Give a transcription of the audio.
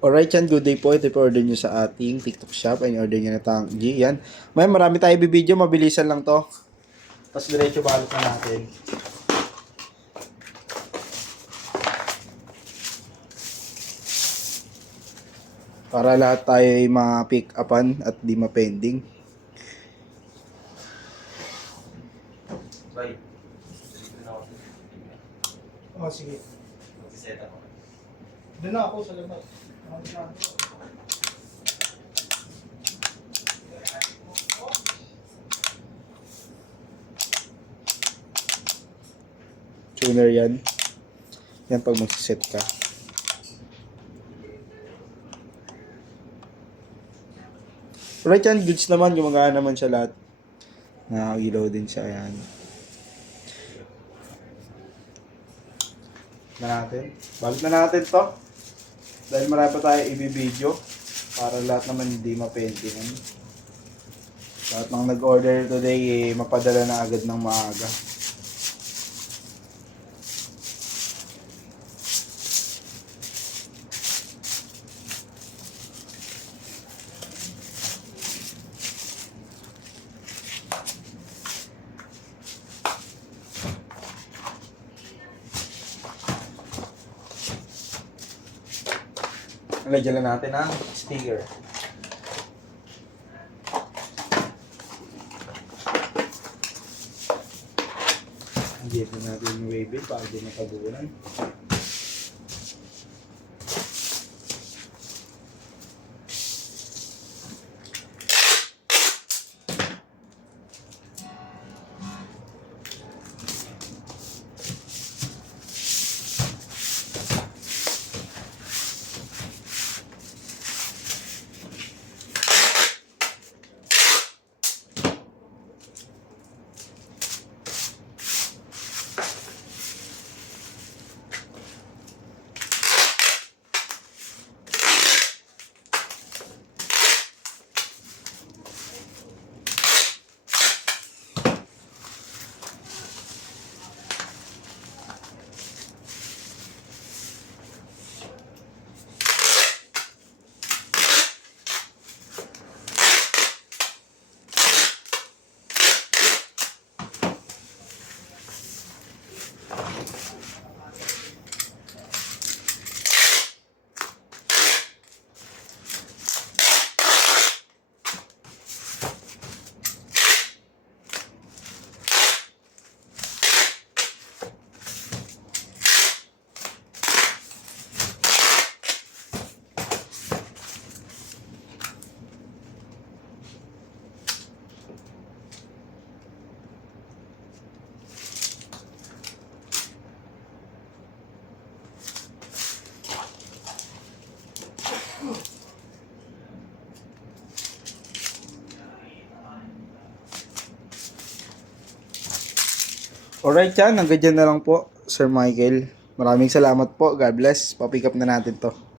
Alright yan, good day po. Ito po order nyo sa ating TikTok shop. Ay, order nyo na tanggi. Yan. May marami tayo bibideo. Mabilisan lang to. Tapos diretso balot na natin. Para lahat tayo ay ma-pick upan at di ma-pending. Bye. Dito na ako. Oh, sige. Mag-set ako. Doon na ako sa labas. Tuner yan. Yan pag magsiset ka. Right yan, goods naman. Gumagana naman siya lahat. Nakakagilaw din siya. Ayan. Na natin. Balik na natin to. Dahil marami pa tayo i-video. Para lahat naman hindi mapendingan. Lahat ng nag-order today, mapadala na agad ng maaga. Lagyan lang natin ang sticker. Dito natin yung wave it para di matabunan. Alright yan, hanggang dyan na lang po, Sir Michael. Maraming salamat po. God bless. Papick up na natin to.